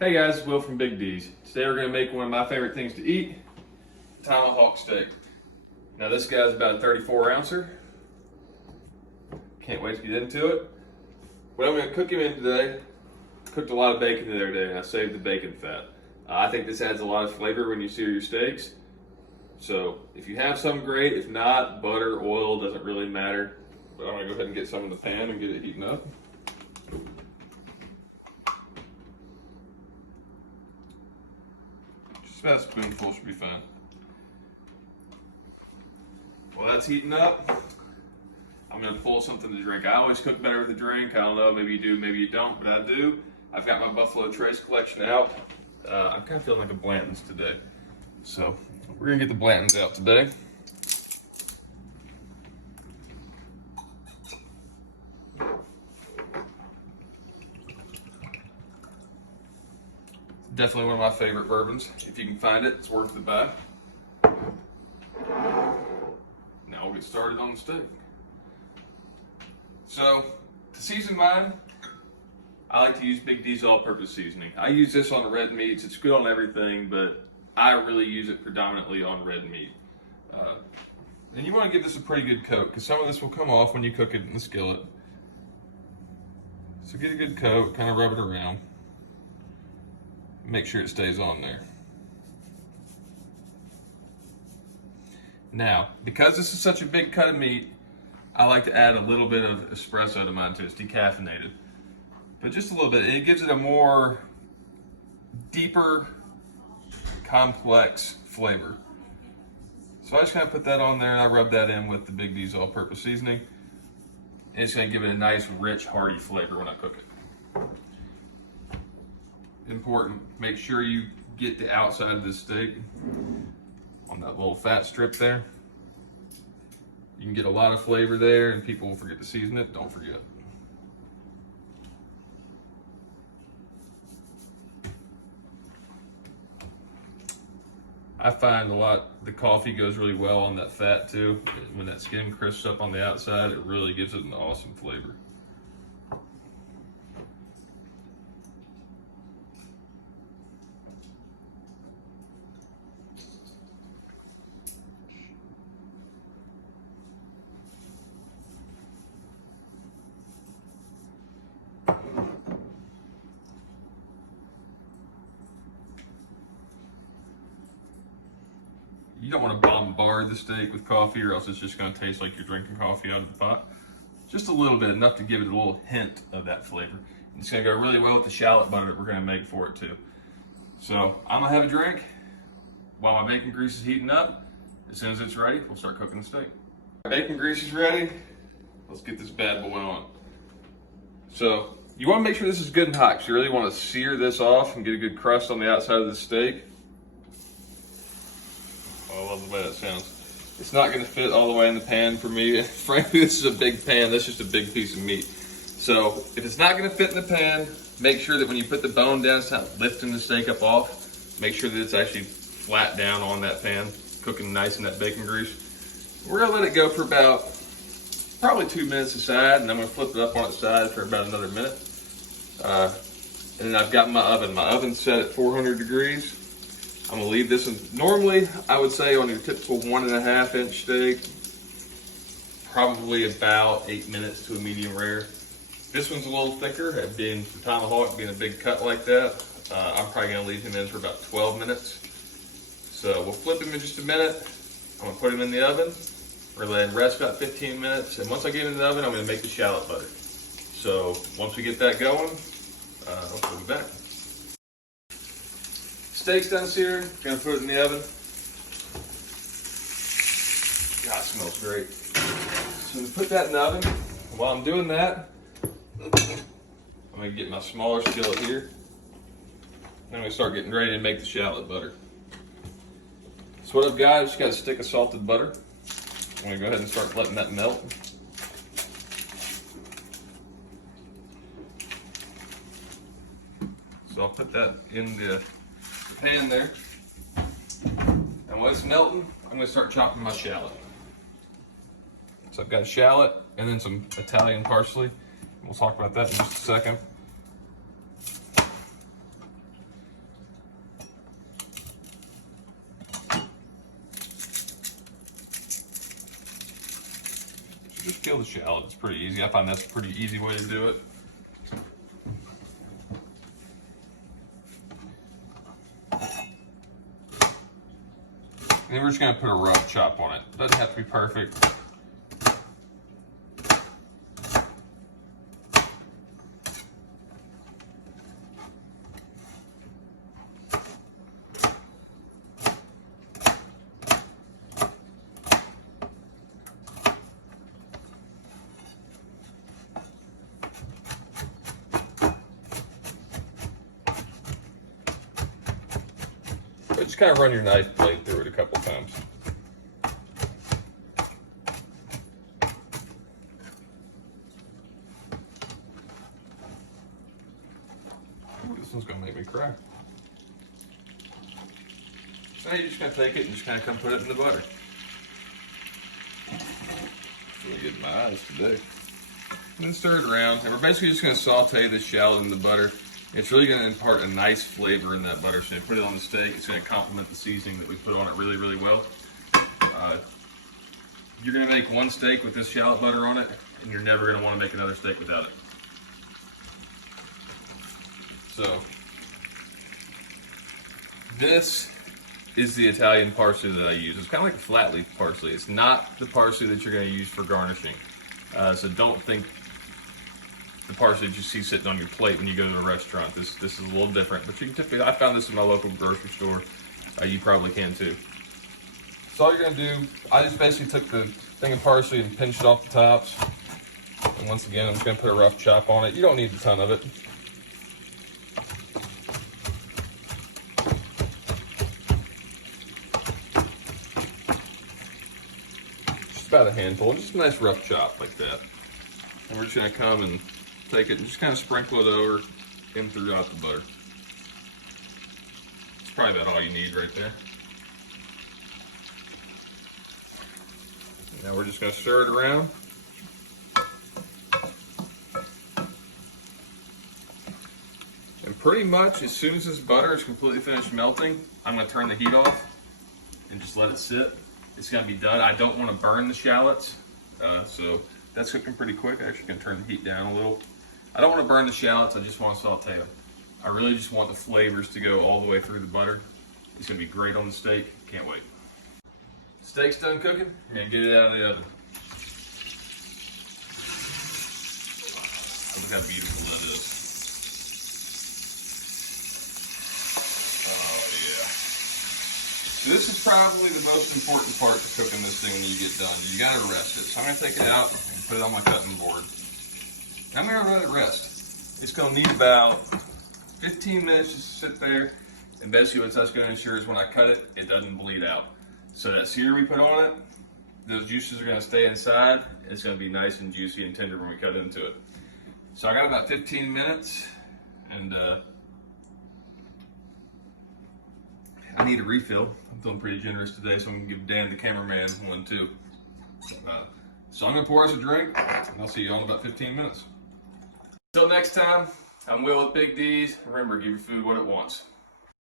Hey guys, it's Will from Big D's. Today we're going to make one of my favorite things to eat, tomahawk steak. Now this guy's about a 34 ouncer. Can't wait to get into it. What I'm going to cook him in today, cooked a lot of bacon the other day and I saved the bacon fat. I think this adds a lot of flavor when you sear your steaks. So if you have some, great. If not, butter, oil, doesn't really matter. But I'm going to go ahead and get some in the pan and get it heating up. About a spoonful should be fine. Well, that's heating up. I'm gonna pull something to drink. I always cook better with a drink. I don't know, maybe you do, maybe you don't, but I do. I've got my Buffalo Trace collection out. I'm kind of feeling like a Blanton's today. So we're gonna get the Blanton's out today. Definitely one of my favorite bourbons. If you can find it, it's worth the buy. Now we'll get started on the steak. So, to season mine, I like to use Big D's all-purpose seasoning. I use this on red meats. It's good on everything, but I really use it predominantly on red meat. And you want to give this a pretty good coat, because some of this will come off when you cook it in the skillet. So get a good coat, kind of rub it around. Make sure it stays on there. Now, because this is such a big cut of meat, I like to add a little bit of espresso to mine too. It's decaffeinated, but just a little bit. It gives it a more deeper, complex flavor. So I just kind of put that on there and I rub that in with the Big D's all-purpose seasoning. And it's going to give it a nice, rich, hearty flavor when I cook it. Important, make sure you get the outside of the steak on that little fat strip there. You can get a lot of flavor there and people will forget to season it. Don't forget. I find the coffee goes really well on that fat too. When that skin crisps up on the outside, it really gives it an awesome flavor. You don't want to bombard the steak with coffee or else it's just going to taste like you're drinking coffee out of the pot. Just a little bit, enough to give it a little hint of that flavor. It's going to go really well with the shallot butter that we're going to make for it too. So I'm going to have a drink while my bacon grease is heating up. As soon as it's ready, we'll start cooking the steak. Bacon grease is ready. Let's get this bad boy on. So you want to make sure this is good and hot because you really want to sear this off and get a good crust on the outside of the steak. I love the way that sounds. It's not going to fit all the way in the pan for me. Frankly, this is a big pan. That's just a big piece of meat. So if it's not going to fit in the pan, make sure that when you put the bone down, it's not lifting the steak up off. Make sure that it's actually flat down on that pan, cooking nice in that bacon grease. We're going to let it go for about probably 2 minutes aside, and I'm going to flip it up on its side for about another minute. And then I've got my oven. My oven's set at 400 degrees. I'm gonna leave this one. Normally, I would say on your typical 1.5 inch steak, probably about 8 minutes to a medium rare. This one's a little thicker, being the tomahawk, being a big cut like that. I'm probably gonna leave him in for about 12 minutes. So we'll flip him in just a minute. I'm gonna put him in the oven. We're gonna let him rest about 15 minutes. And once I get him in the oven, I'm gonna make the shallot butter. So once we get that going, we'll be back. Steak's done searing, gonna put it in the oven. God, it smells great. So we put that in the oven. While I'm doing that, I'm gonna get my smaller skillet here. And I'm gonna start getting ready to make the shallot butter. So what I've got is just got a stick of salted butter. I'm gonna go ahead and start letting that melt. So I'll put that in the pan there, and while it's melting, I'm going to start chopping my shallot. So I've got shallot and then some Italian parsley. We'll talk about that in just a second. peel the shallot. It's pretty easy. I find that's a pretty easy way to do it. And then we're just gonna put a rough chop on it. Doesn't have to be perfect. But just kind of run your knife blade through it a couple times. Ooh, this one's gonna make me cry. So now you're just gonna take it and just kind of come put it in the butter. Really getting my eyes today. And then stir it around. And we're basically just gonna saute the shallot in the butter. It's really gonna impart a nice flavor in that butter. So you put it on the steak, it's gonna complement the seasoning that we put on it really, really well. You're gonna make one steak with this shallot butter on it, and you're never gonna wanna make another steak without it. So, this is the Italian parsley that I use. It's kind of like a flat leaf parsley. It's not the parsley that you're gonna use for garnishing. So don't think the parsley that you see sitting on your plate when you go to a restaurant. This is a little different, but you can typically, I found this in my local grocery store. You probably can too. So all you're gonna do, I just basically took the thing of parsley and pinched off the tops. And once again, I'm just gonna put a rough chop on it. You don't need a ton of it. Just about a handful, just a nice rough chop like that. And we're just gonna come and take it and just kind of sprinkle it over in throughout the butter. It's probably about all you need right there. Now we're just gonna stir it around. And pretty much as soon as this butter is completely finished melting, I'm gonna turn the heat off and just let it sit. It's gonna be done. I don't wanna burn the shallots, so that's cooking pretty quick. I actually can turn the heat down a little. I don't want to burn the shallots, I just want to saute them. I really just want the flavors to go all the way through the butter. It's going to be great on the steak. Can't wait. Steak's done cooking. I'm going to get it out of the oven. Look how beautiful that is. Oh yeah. So this is probably the most important part to cooking this thing when you get done. You got to rest it. So I'm going to take it out and put it on my cutting board. I'm gonna let it rest. It's gonna need about 15 minutes just to sit there, and basically what that's gonna ensure is when I cut it, it doesn't bleed out. So that sear we put on it, those juices are gonna stay inside. It's gonna be nice and juicy and tender when we cut into it. So I got about 15 minutes, and I need a refill. I'm feeling pretty generous today, so I'm gonna give Dan, the cameraman, one too. So I'm gonna pour us a drink, and I'll see you all in about 15 minutes. Until next time, I'm Will with Big D's. Remember, give your food what it wants.